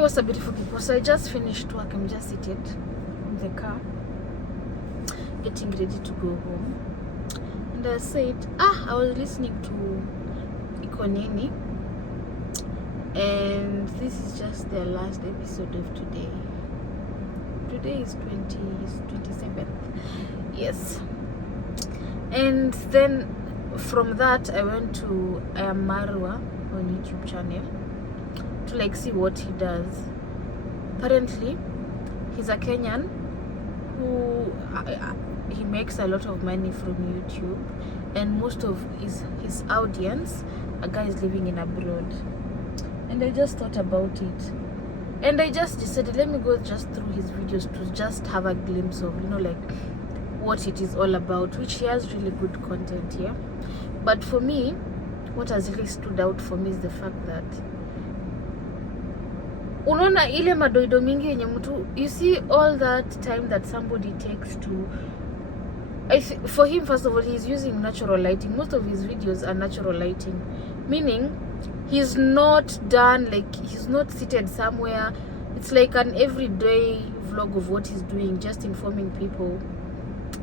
Hey, what's up, beautiful people? So I just finished work. I'm just seated in the car, getting ready to go home. And I said, I was listening to Ikonini, and this is just the last episode of today. Today is 27th. Yes. And then from that, I went to Marwa on YouTube channel to like see what he does. Apparently he's a Kenyan who he makes a lot of money from YouTube, and most of his audience are guys living in abroad. And I just thought about it, and I just decided, let me go just through his videos to just have a glimpse of, like what it is all about, which he has really good content here. But for me, what has really stood out for me is the fact that unaona ile madoido mingi yenye mtu, you see all that time that somebody takes to, for him, first of all, he's using natural lighting. Most of his videos are natural lighting, meaning he's not done, like he's not seated somewhere. It's like an everyday vlog of what he's doing, just informing people,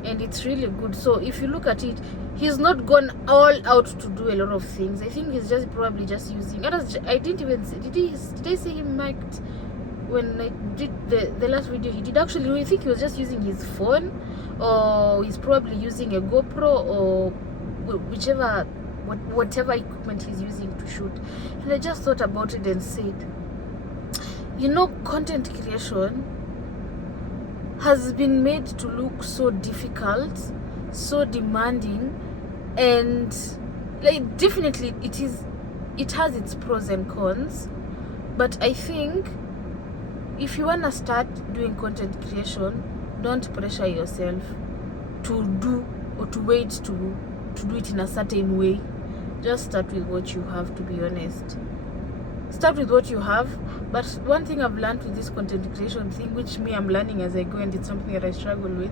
and it's really good. So if you look at it, he's not gone all out to do a lot of things. I think he's just probably just using, I didn't even say, did I see him mic'd when I did the last video he did? Actually, I think he was just using his phone, or he's probably using a GoPro, or whatever equipment he's using to shoot. And I just thought about it and said, content creation has been made to look so difficult, so demanding, and like definitely it has its pros and cons. But I think if you wanna start doing content creation, don't pressure yourself to do or to wait to do it in a certain way. Just start with what you have, to be honest. Start with what you have. But one thing I've learned with this content creation thing, which I'm learning as I go, and it's something that I struggle with,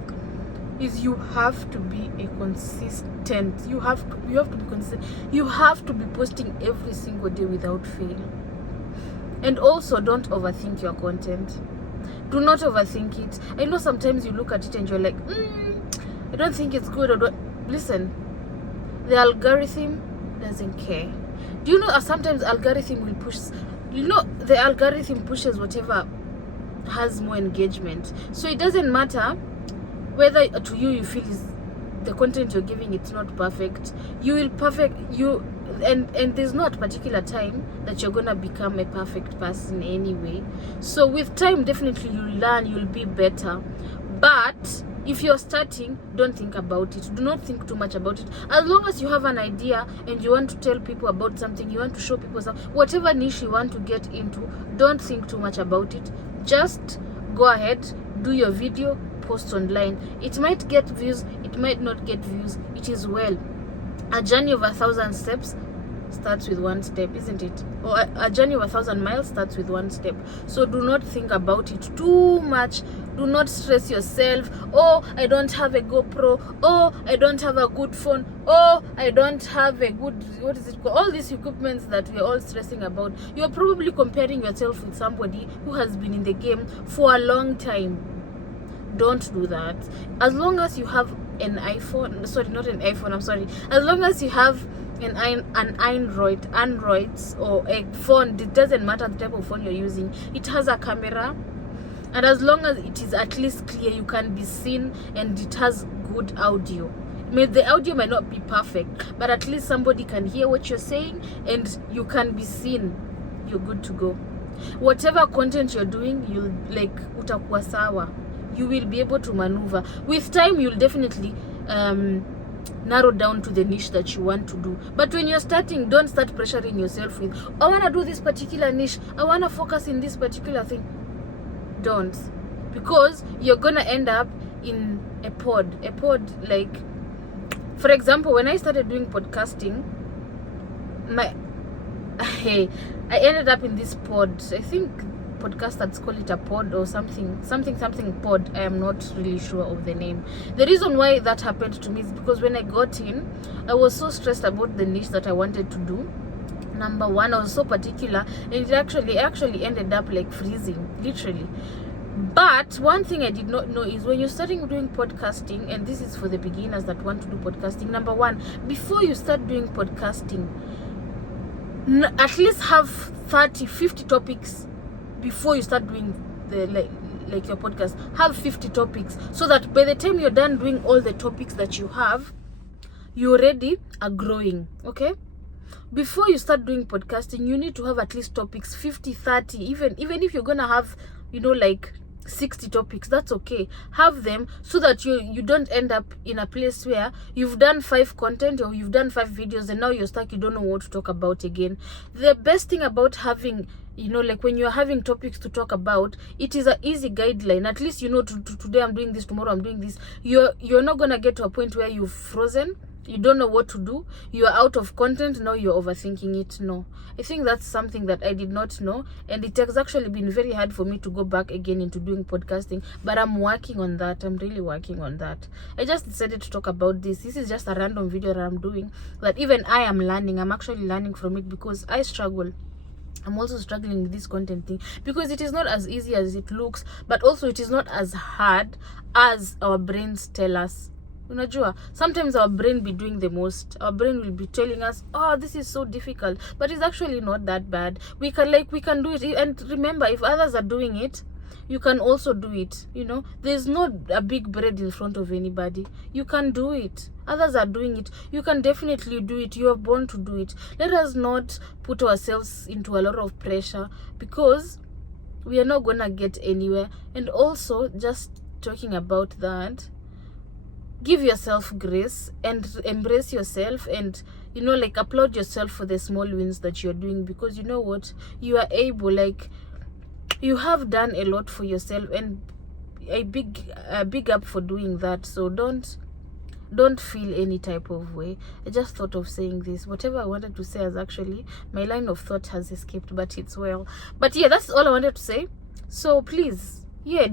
is you have to be consistent. You have to be consistent. You have to be posting every single day without fail. And also, don't overthink your content. Do not overthink it. I know sometimes you look at it and you're like, I don't think it's good. Listen, the algorithm doesn't care. Do you know sometimes algorithm will push, the algorithm pushes whatever has more engagement. So it doesn't matter whether to you feel the content you're giving, it's not perfect. You will and there's not a particular time that you're gonna become a perfect person anyway. So with time, definitely you'll learn, you'll be better. But if you're starting, don't think about it. Do not think too much about it. As long as you have an idea and you want to tell people about something, you want to show people something, whatever niche you want to get into, don't think too much about it. Just go ahead, do your video, post online. It might get views, it might not get views. It is well. A journey of 1,000 steps starts with one step, isn't it? Or a journey of 1,000 miles starts with one step. So do not think about it too much. Do not stress yourself. Oh, I don't have a GoPro. Oh, I don't have a good phone. Oh, I don't have a good, what is it called? All these equipments that we're all stressing about. You're probably comparing yourself with somebody who has been in the game for a long time. Don't do that. As long as you have an iPhone, sorry, not an iPhone, I'm sorry. As long as you have an Android or a phone, it doesn't matter the type of phone you're using. It has a camera, and as long as it is at least clear, you can be seen, and it has good audio. The audio might not be perfect, but at least somebody can hear what you're saying, and you can be seen. You're good to go. Whatever content you're doing, you'll utakuwa sawa. You will be able to maneuver. With time, you'll definitely narrow down to the niche that you want to do. But when you're starting, don't start pressuring yourself with, I want to do this particular niche, I want to focus in this particular thing. Don't. Because you're going to end up in a pod, like, for example, when I started doing podcasting, I ended up in this pod. I think podcasters call it a pod or something pod. I am not really sure of the name. The reason why that happened to me is because when I got in, I was so stressed about the niche that I wanted to do, Number one, I was so particular, and it actually ended up like freezing, literally. But one thing I did not know is when you're starting doing podcasting, and this is for the beginners that want to do podcasting, number one, before you start doing podcasting, at least have 50 topics before you start doing the like your podcast. Have 50 topics, so that by the time you're done doing all the topics that you have, you already are growing. Okay, before you start doing podcasting, you need to have at least topics 50, 30, even if you're gonna have, like 60 topics, that's okay. Have them so that you don't end up in a place where you've done 5 content or you've done 5 videos and now you're stuck, you don't know what to talk about again. The best thing about having, like when you're having topics to talk about, it is an easy guideline. At least today I'm doing this, tomorrow I'm doing this. You're not gonna get to a point where you've frozen, you don't know what to do, you are out of content, now you're overthinking it. No, I think that's something that I did not know, and it has actually been very hard for me to go back again into doing podcasting, but I'm working on that. I'm really working on that. I just decided to talk about this. This is just a random video that I'm doing, that even I am learning. I'm actually learning from it, because I struggle. I'm also struggling with this content thing, because it is not as easy as it looks, but also it is not as hard as our brains tell us. Unajua, sometimes our brain be doing the most. Our brain will be telling us, oh, this is so difficult, but it's actually not that bad. We can do it. And remember, if others are doing it, you can also do it. There's not a big bread in front of anybody. You can do it. Others are doing it. You can definitely do it. You are born to do it. Let us not put ourselves into a lot of pressure, because we are not gonna get anywhere. And also, just talking about that, give yourself grace and embrace yourself, and applaud yourself for the small wins that you're doing, because you know what, you are able, you have done a lot for yourself, and a big up for doing that. So don't feel any type of way. I just thought of saying this. Whatever I wanted to say has actually, my line of thought has escaped, but it's well. But yeah, that's all I wanted to say. So please,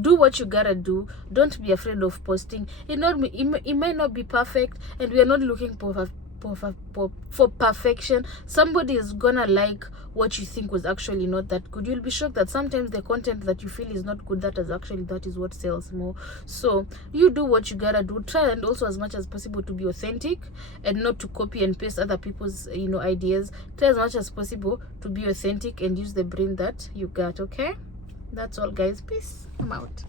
do what you gotta do. Don't be afraid of posting. It might not be perfect, and we are not looking for perfection. Somebody is gonna like what you think was actually not that good. You'll be shocked that sometimes the content that you feel is not good, that is what sells more. So you do what you gotta do. Try, and also as much as possible, to be authentic and not to copy and paste other people's ideas. Try as much as possible to be authentic and use the brain that you got. Okay, that's all, guys. Peace. I'm out.